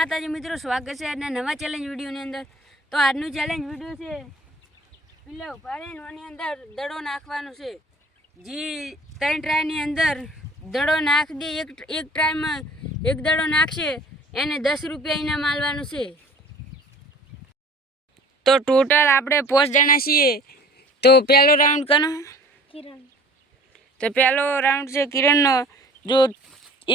માતાજી મિત્રો, સ્વાગત છે આજના નવા ચેલેન્જ વિડીયોની અંદર। તો આજનું ચેલેન્જ વિડીયો છે પેલા ઉપાડીને ઓની અંદર દડો નાખવાનો છે। જે 3 ટ્રાયની અંદર દડો નાખ દે, એક ટ્રાયમાં એક દડો નાખશે એને 10 રૂપિયા ઇનામ આલવાનું છે। તો ટોટલ આપણે 5 જણા છીએ। તો પહેલો રાઉન્ડ કોનો? કિરણ। તો પહેલો રાઉન્ડ છે કિરણનો। જો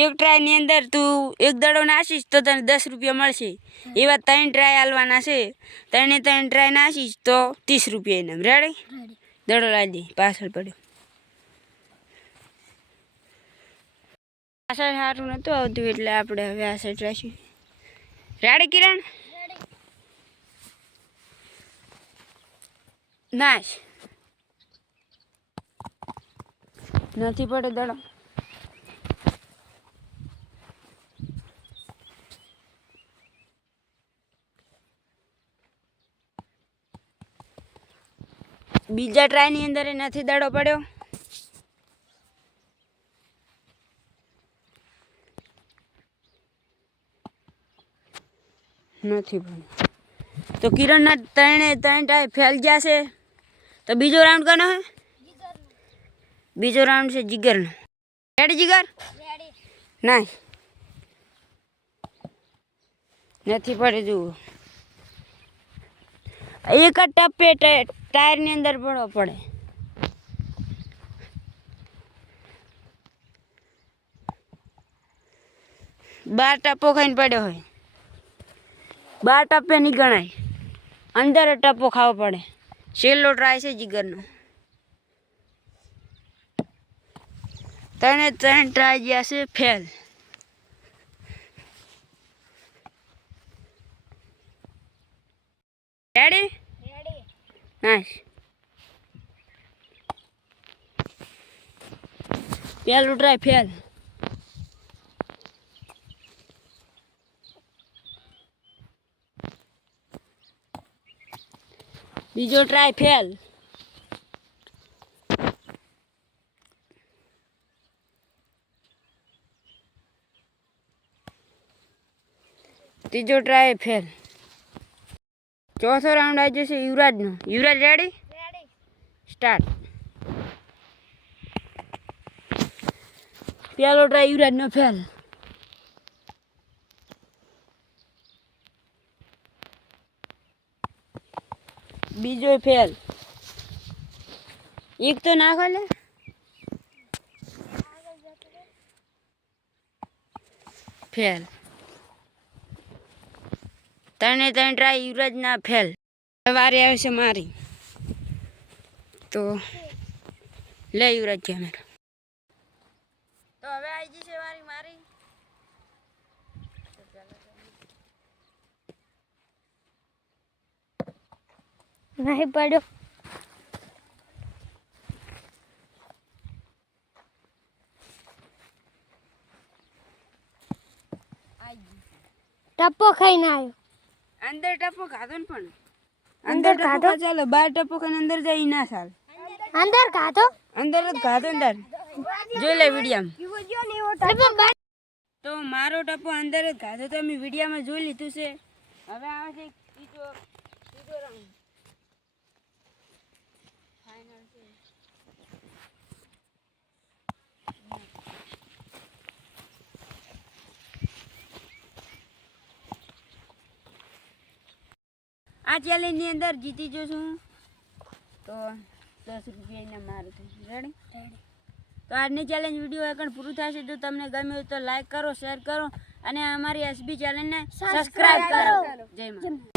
એક ટ્રાયની અંદર તું એક દડો નાખીશ તો તને 10 રૂપિયા મળશે। એવા 3 ટ્રાય આલવાના છે। 3 ટ્રાય નાખીશ તો 30 રૂપિયા ઇનામ। રેડી? દડો લાવી દે, પાછળ પડ્યો। પાછળ સારું નતું આવતું એટલે આપણે હવે આ સાઈડ રાખીશું। રેડી કિરણ? નાશ નથી પડે દડો। બીજા ટ્રાયની અંદર નથી દડો પડ્યો। નથી પડ્યો તો કિરણના 3 ટ્રાય ફેલ જશે। તો બીજો રાઉન્ડ કોનો હે? બીજો રાઉન્ડ છે જીગરનો। રેડી જીગર? નાય નથી પડે। જુઓ એક જ ટપ્પે ટાયરની અંદર પડવો પડે। બાર ટપ્પો ખાઈને પડ્યો હોય। 12 ટપ્પે નહીં ગણાય, અંદર જ ટપ્પો ખાવો પડે। છેલ્લો ટ્રાય છે જીગરનો। 3 ટ્રાય જ્યાં છે ફેલ। રેડી? નાઈસ। પહેલું ટ્રાય ફેલ। બીજો ટ્રાય ફેલ। ત્રીજો ટ્રાય ફેલ। ચોથો રાઉન્ડ આવી જશે યુવરાજનો। યુવરાજ રેડી? સ્ટાર્ટ। પહેલો ટ્રાય યુવરાજનો ફેલ। બીજો ફેલ। એક તો નાખો લે। ફેલ। 3 ટ્રાય યુવરાજના ફેલ। વારે આવે છે મારી। તો લે યુવરાજ કેમેરા। તો હવે આવી જશે વારી મારી। નહીં પડ્યો। ટપ્પો ખાઈને આવ્યો। અંદર ટપ્પો ખાધો ને, પણ અંદર ટપ્પો ચાલો, 12 ટપ્પો ખાઈને અંદર જાય ના ચાલે। અંદર ખાધો? અંદર જ ખાધો અંદર જોઈ લે વિડીયામાં। તો મારો ટપ્પો અંદર જ ખાધો તો અમે વિડીયામાં જોઈ લીધું છે। હવે આવે છે ત્રીજો રાઉન્ડ ફાઇનલ છે। આ ચેલેન્જની અંદર જીતી જશું તો 10 રૂપિયા ઇનામ મારું થશે। રેડી? તો આજની ચેલેન્જ વિડીયો આગળ પૂરું થશે। જો તમને ગમ્યું હોય તો લાઈક કરો, શેર કરો અને અમારી એસબી ચેનલને સબસ્ક્રાઇબ કરો। જય માતા।